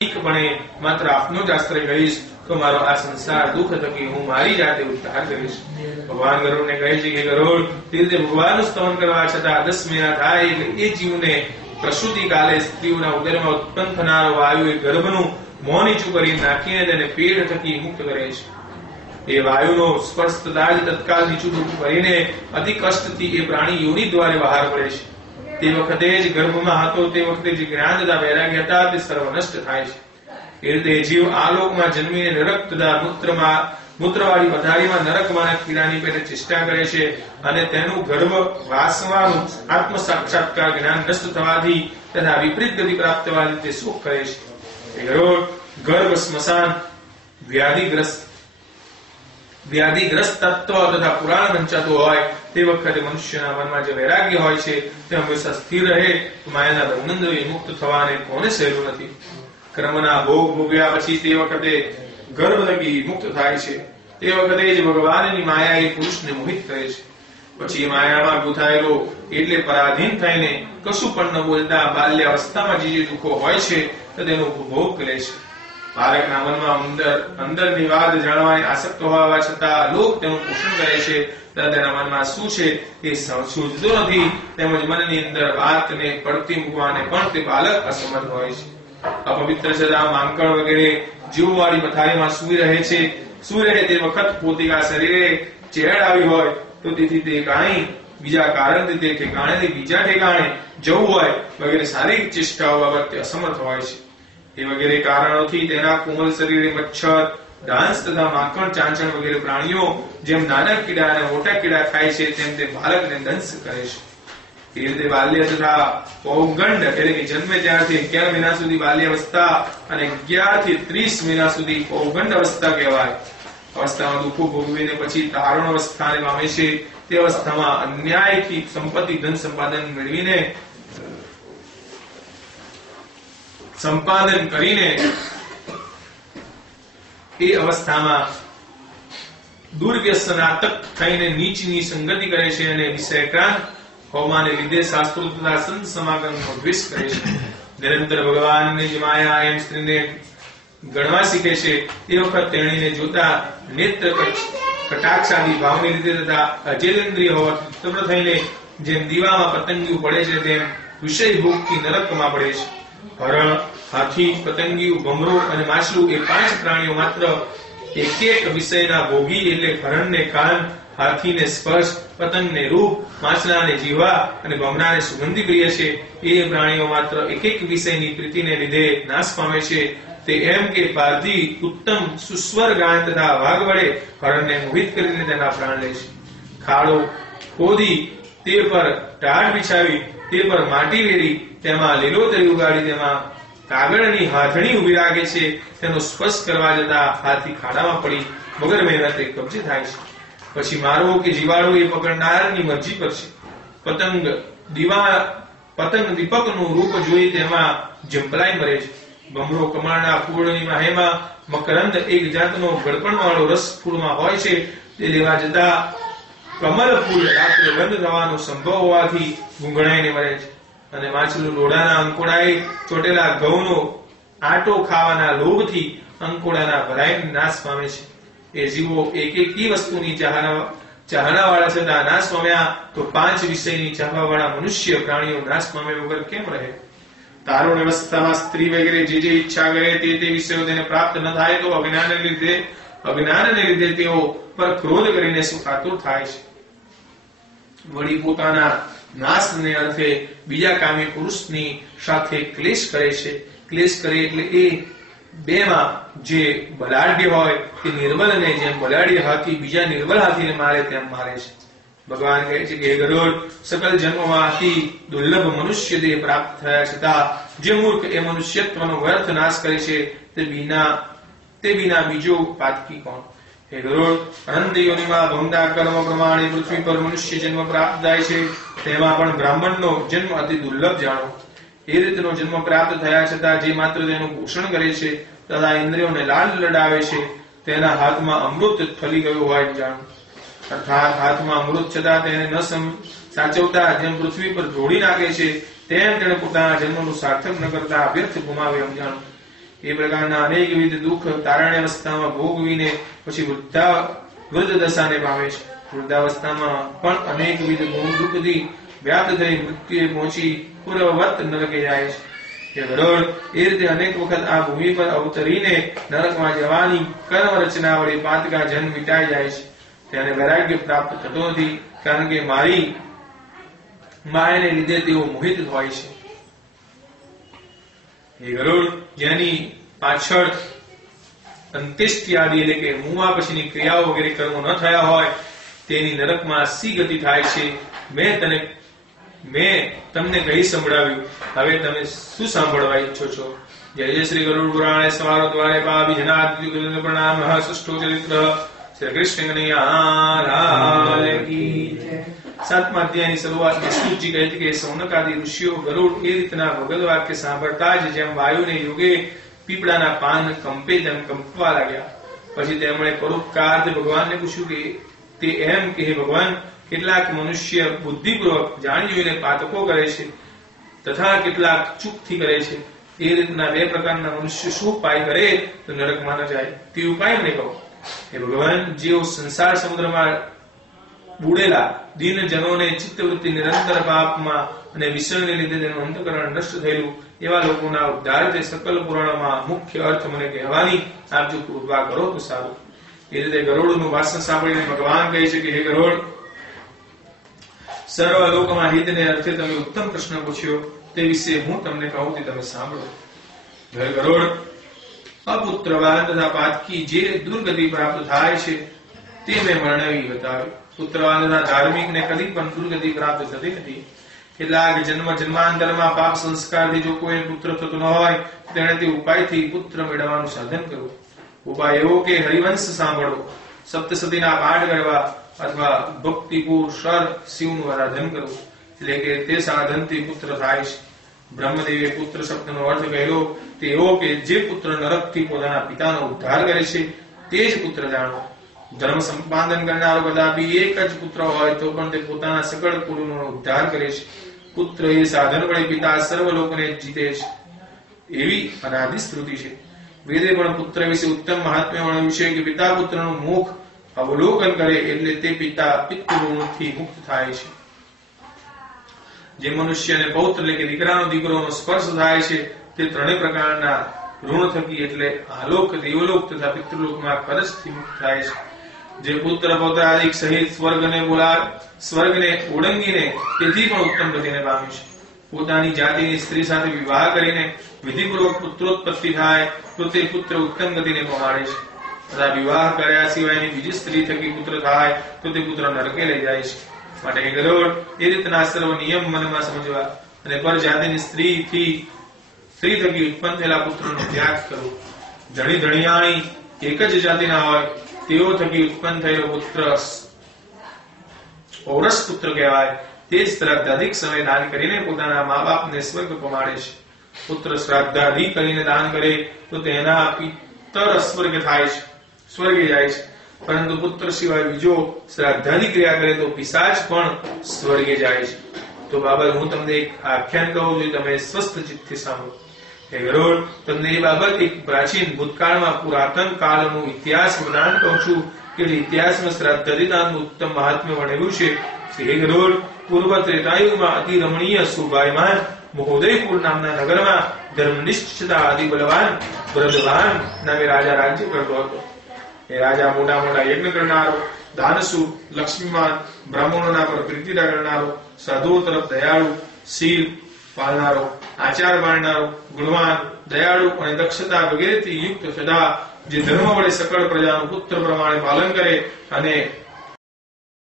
એકપણે માત્ર આપનો જ આશ્રય કરીશ તો મારો આ સંસાર દુઃખ થકી હું મારી જાતે ઉદ્ધાર કરીશ. ભગવાન ગરુડને કહે છે કે ગરુડ, તે રીતે ભગવાનનું સ્તવન કરવા છતાં 10 મહિના થાય એટલે એ જીવને પ્રસૂતિ કાલે સ્ત્રીઓના ઉદરમાં ઉત્પન્ન થનારો વાયુ એ ગર્ભનું મોં નીચું કરી નાખીને તેને પેટ થકી મુક્ત કરે છે. એ વાયુનો સ્પર્શ થતા જ તત્કાલ નીચું કરીને અતિ કષ્ટથી એ પ્રાણી યોનિ દ્વારા બહાર પડે છે. તે વખતે જ ગર્ભમાં હતો તે વખતે જે જ્ઞાન તથા વૈરાગ્ય હતા તે સર્વ નષ્ટ થાય છે. એ રીતે જીવ આ લોકમાં જન્મીને નરક તથા મૂત્રવાળી પથારીમાં નરકમાંના કીડાની પેટે ચેષ્ટા કરે છે અને તેનું ગર્ભ વાસવાનું આત્મ સાક્ષાત્કાર જ્ઞાન નષ્ટ થવાથી તથા વિપરીત ગતિ પ્રાપ્ત થવાથી તે સુખ કરે છે. ગર્ભ સ્મશાન વ્યાધિગ્રસ્ત તત્વ તથા પુરાણ વંચાતો હોય તે વખતે મનુષ્યના મનમાં જે વૈરાગ્ય હોય છે તે હંમેશા સ્થિર રહે તો માયાના બંધનથી મુક્ત થવાને કોને સહેલું નથી. કર્મના ભોગ ભોગ્યા પછી તે વખતે ગર્ભ થકી મુક્ત થાય છે. તે વખતે જ ભગવાનની માયા એ પુરુષને મોહિત કરે છે. પછી એ માયામાં ગૂંથાયેલો એટલે પરાધીન થઈને કશું પણ ન બોલતા બાલ્ય અવસ્થામાં જે દુઃખો હોય છે તેનો ઉપભોગ કરે છે. બાળકના મનમાં અંદરની વાત જાણવાની આસક્ત હોવા છતાં લોક તેનું પોષણ કરે છે. તેના મનમાં શું છે તે સૂઝતો નથી, તેમજ મનની અંદર વાતને પડતી મૂકવાને પણ તે બાળક અસમર્થ હોય છે. અપવિત્ર છતાં માંકડ વગેરે જીવવાળી પથારીમાં સૂઈ રહે તે વખત પોતિકા શરીરે ચેડ આવી હોય તો તેથી તે કાંઈ બીજા કારણથી તે ઠેકાણેથી બીજા ઠેકાણે જવું હોય વગેરે શારીરિક ચેષ્ટાઓ બાબતે અસમર્થ હોય છે. એ વગેરે કારણોથી તેના કોમલ શરીરે મચ્છર, ડાંસ તથા માખણ, ચાંચણ વગેરે પ્રાણીઓ જેમ નાના કીડા અને મોટા કીડા ખાય છે તેમ તે બાળકને દંશ કરે છે. એ રીતે બાલ્ય તથા પૌગંડ એટલે કે જન્મે ત્યારથી 11 મહિના સુધી બાલ્ય અવસ્થા અને 11 થી 30 મહિના સુધી પૌગંડ અવસ્થા કહેવાય. અવસ્થામાં દુઃખો ભોગવીને પછી તારુણ અવસ્થાને પામે છે. તે અવસ્થામાં અન્યાયથી સંપત્તિ ધન સંપાદન કરીને એ અવસ્થામાં દુર્વ્યસનાતક થઈને નીચની સંગતિ કરે છે અને વિષયક્રાંત હોવાને લીધે શાસ્ત્રો તથા સંત સમાગમનો દ્વેષ કરે છે. નિરંતર ભગવાનની જ માયા એમ સ્ત્રીને ગણવા શીખે છે. તે વખત તેણીને જોતા નેત્ર કટાક્ષાદી ભાવને લીધે તથા અજેન્દ્રિય હોવાથી ઉત્તપ્ત થઈને જેમ દીવામાં પતંગિયું પડે છે તેમ વિષય ભોગથી નરકમાં પડે છે. હરણ, હાથી, પતંગિયું, ભમરો અને માછલું એ 5 પ્રાણીઓ માત્ર એક વિષયના ભોગી એટલે હરણને કાન, હાથીને સ્પર્શ, પતંગને રૂપ, માછલાને જીવા અને ભમરાને સુગંધી પ્રિય છે. એ પ્રાણીઓ માત્ર એક વિષયની પ્રીતિને લીધે નાશ પામે છે. તે એમ કે પારધી ઉત્તમ સુસ્વર ગાય તથા વાઘ વડે હરણને મોહિત કરીને તેના પ્રાણ લે છે. ખાડો ખોદી તે પર ટાઢ બિછાવી તે પર માટી વેરી તેમાં લીલોતરી ઉગાડી તેમાં કાગળની હાથણી ઉભી રાખે છે. તેનો સ્પર્શ કરવા જતા હાથી ખાડામાં પડી વગર મહેનતે કબજે થાય છે. પછી મારવો કે જીવાડો એ પકડનારની મરજી પર છે. પતંગ દીપકનું રૂપ જોઈ તેમાં જંપલાઈ મરે છે. ભમરો કમળના ફૂલની વાહેમાં મકરંદ એક જાતનો ગળપણ વાળો રસ ફૂલમાં હોય છે તે લેવા જતા કમલ ફૂલ રાત્રે બંધ થવાનો સંભવ હોવાથી ગુંગળાઈને મરે છે. અને માછલું લોઢાના અંકોડાએ ચોટેલા ઘઉંનો આટો ખાવાના લોભથી અંકોડાના ભરાઈને નાશ પામે છે. એ જીવો એક વસ્તુની ચાહનાવાળા છતાં નાશ પામ્યા તો 5 વિષયની ચાહવાવાળા મનુષ્ય પ્રાણીઓ નાશ પામે વગર કેમ રહે? તારુણ અવસ્થામાં સ્ત્રી વગેરે જે ઈચ્છા કરે તે વિષયો તેને પ્રાપ્ત ન થાય તો અજ્ઞાનને લીધે તેઓ પર ક્રોધ કરીને સુખાતુર થાય છે. વળી પોતાના નાશને અર્થે બીજા કામી પુરુષની સાથે ક્લેશ કરે છે. ક્લેશ કરે એટલે એ બેમાં જે બલાઢ્ય હોય તે નિર્બલને જેમ બલાઢ્ય હાથી બીજા નિર્બલ હાથીને મારે તેમ મારે છે. ભગવાન કહે છે કે ગરુડ, સકલ જન્મમાં અતિ દુર્લભ મનુષ્ય દેહ પ્રાપ્ત થયા છતાં જે મૂર્ખ એ મનુષ્યત્વનો વ્યર્થ નાશ કરે છે તે વિના બીજો પાતકી કોણ? હે ગરુડ, અનંત યોનિમાં ભોગતા કર્મ પ્રમાણે પૃથ્વી પર મનુષ્ય જન્મ પ્રાપ્ત થાય છે. તેમાં પણ બ્રાહ્મણનો જન્મ અતિ દુર્લભ જાણો. એ રીતનો જન્મ પ્રાપ્ત થયા છતાં જે માત્ર તેનું પોષણ કરે છે તથા ઇન્દ્રિયોને લાડ લડાવે છે તેના હાથમાં અમૃત ફલી ગયું હોય જાણો. અર્થાત હાથમાં અમૃત છતાં તેને ન સાચવતા જેમ પૃથ્વી પર ઢોળી નાખે છે તેમ તેણે પોતાના જન્મનું સાર્થક ન કરતા વ્યર્થ ગુમાવે એમ જાણો. એ પ્રકારના અનેકવિધ દુઃખ તારણ્ય અવસ્થામાં ભોગવીને પછી વૃદ્ધ દશાને પામે છે. વૃદ્ધાવસ્થામાં પણ અનેકવિધ ગુણ દુઃખથી વ્યાપ્ત થઈ મૃત્યુએ પહોંચી પૂર્વવત નરકે જાય છે. એ ગરુડ એ રીતે અનેક વખત આ ભૂમિ પર અવતરીને નરકમાં જવાની કર્મ રચના વડે પાતકા જન્મ વિટાઈ જાય છે. તેને વૈરાગ્ય પ્રાપ્ત થતો નથી, કારણ કે મારી માયાને લીધે તેઓ મોહિત હોય છે. એ ગરુડ જેની પાછળ અંત્યેષ્ટિ એટલે કે મુવા પછીની ક્રિયાઓ વગેરે કર્મો ન થયા હોય તેની નરકમાં સી ગતિ થાય છે. મેં તમને કહી સંભળાવ્યું, હવે તમે શું સાંભળવા ઈચ્છો છો? જય જય શ્રી ગરુડ પુરાણે સવારો દ્વારે પાવી જનાદ્યુ પ્રણામ સૃષ્ટો ચરિત્ર શ્રી કૃષ્ણ કનૈયા કી જય. 7મા અધ્યાયની શરૂઆતમાં સૂચિ કહે છે કે સૌનકાદી ઋષિઓ ગરુડ એ રીતના ભગવદ વાક્ય સાંભળતા જ જેમ વાયુને યોગે પીપળાના પાન કંપે તેમ કંપવા લાગ્યા. પછી તેમણે પરોપકારથી ભગવાનને પૂછ્યું કે તે એમ કે હે ભગવાન, કેટલાક મનુષ્ય બુદ્ધિપૂર્વક જાણી જોઈને પાતકો કરે છે તથા કેટલાક ચૂકથી કરે છે. એ રીતના બે પ્રકારના મનુષ્ય શું ઉપાય કરે તો નરકમાં ન જાય તે ઉપાય મને કહો. હે ભગવાન, જેઓ સંસાર સમુદ્રમાં બુડેલા દીનજનોને ચિત્તવૃત્તિ નિરંતર પાપમાં અને વિષયને લીધે તેનું અંતઃકરણ નષ્ટ થયેલું એવા લોકોના ઉદ્ધાર તે સકલ પુરાણમાં મુખ્ય અર્થ મને કહેવાની આપ જો કૃપા કરો તો સારું. એ રીતે ગરુડનું ભાષણ સાંભળીને ભગવાન કહે છે કે હે ગરુડ, સર્વ લોકમાં હિતને અર્થે તમે ઉત્તમ પ્રશ્ન પૂછ્યો તે વિશે હું તમને કહું તે તમે સાંભળો. હે ગરુડ, અપુત્રવાન તથા પાતકી જે દુર્ગતિ પ્રાપ્ત થાય છે તે મેં વર્ણવી બતાવ્યું. પુત્રવાન તથા ધાર્મિકને કદી પણ દુર્ગતિ પ્રાપ્ત થતી નથી. કેટલાક જન્માંતરમાં પાપ સંસ્કારથી જો કોઈ પુત્ર થતો ન હોય તેણે તે ઉપાયથી પુત્ર મેળવવાનું સાધન કરવું. ઉપાય એવો કે હરિવંશ સાંભળો, સપ્તસતીના પાઠ કરવા અથવા ભક્તિપૂર્વક શિવનું આરાધન કરવું, એટલે કે તે સાધનથી પુત્ર થાય છે. બ્રહ્મદેવે પુત્ર શબ્દનો અર્થ કહ્યો તે એવો કે જે પુત્ર નરકથી પોતાના પિતાનો ઉદ્ધાર કરે છે તે જ પુત્ર જાણો. ધર્મ સંપાદન કરનારો કદાપી એક જ પુત્ર હોય તો પણ તે પોતાના સકળ કુળનો ઉદ્ધાર કરે છે. પુત્ર એ સાધન વડે પિતા સર્વ લોકોને જીતે છે એવી અનાદિ સ્મૃતિ છે. વેદે પણ પુત્ર વિશે ઉત્તમ મહાત્મ્ય વર્ણવ્યું છે કે પિતા પુત્રનું મુખ અવલોકન કરે એટલે તે પિતા પિતૃઋણથી મુક્ત થાય છે. જે મનુષ્યને પૌત્ર એટલે કે દીકરાનો દીકરોનો સ્પર્શ થાય છે તે ત્રણેય પ્રકારના ઋણ થકી એટલે આલોક, દેવલોક તથા પિતૃલોકમાં કરજથી મુક્ત થાય છે. જે પુત્ર પૌત્રાદિક સહિત સ્વર્ગને ઓળંગીને તેથી પણ ઉત્તમ ગતિને પામ્યું છે. પોતાની જાતિની સ્ત્રી સાથે વિવાહ કરીને વિધિપૂર્વક પુત્રોત્પત્તિ થાય તો તે પુત્ર ઉત્તમ ગતિને પહોંચાડે છે. તથા વિવાહ કર્યા સિવાયની બીજી સ્ત્રી થકી પુત્ર થાય તો તે પુત્ર નરકે લઈ જાય છે. માટે હે ગરુડ, એ રીતના સર્વ નિયમ મનમાં સમજવા અને પર જાતિની સ્ત્રી થકી ઉત્પન્ન થયેલા પુત્રનો ત્યાગ કરવો. ધણી ધણિયાણી એક જ જાતિના હોય તેઓ થકી ઉત્પન્ન થયેલો પુત્ર ઔરસ પુત્ર કહેવાય. તે જ શ્રાદ્ધાધિક સમય દાન કરીને પોતાના મા બાપને સ્વર્ગ પમાડે છે. પુત્ર શ્રાદ્ધાધિક કરીને દાન કરે તો તેના પિતર સ્વર્ગ થાય છે, સ્વર્ગે જાય છે. પરંતુ પુત્ર સિવાય બીજો શ્રાદ્ધાની ક્રિયા કરે તો પિશાચ પણ સ્વર્ગે જાય છે. તો બાબત હું તમને એક આખ્યાન કહું છું, તમે સ્વસ્થ ચિત્તથી સાંભળો. હે ગરુડ, તમને એ બાબત એક પ્રાચીન ભૂતકાળમાં પુરાતન કાળનો ઇતિહાસ પ્રદાન કહું છું કે ઇતિહાસમાં શ્રાદ્ધાદિતાનું ઉત્તમ મહાત્મ્ય વર્ણવ્યું છે. હે ગરુડ, પૂર્વ ત્રેતાયુગમાં અતિ રમણીય સુભાયમાન મહોદયપુર નામના નગરમાં ધર્મનિષ્ઠ તથા અતિ બલવાન બ્રજવાન નામે રાજા રાજ્ય કરતો હતો. એ રાજા મોટા મોટા યજ્ઞ કરનારો, દાનસુ, લક્ષ્મીમાન, બ્રાહ્મણોના પર પ્રીતિતા કરનારો, સાધુઓ તરફ દયાળુ, શીલ પાળનારો, આચાર માનનારો, ગુણવાન, દયાળુ અને દક્ષતા વગેરેથી યુક્ત સદા જે ધર્મ વડે સકળ પ્રજાનું પુત્ર પ્રમાણે પાલન કરે અને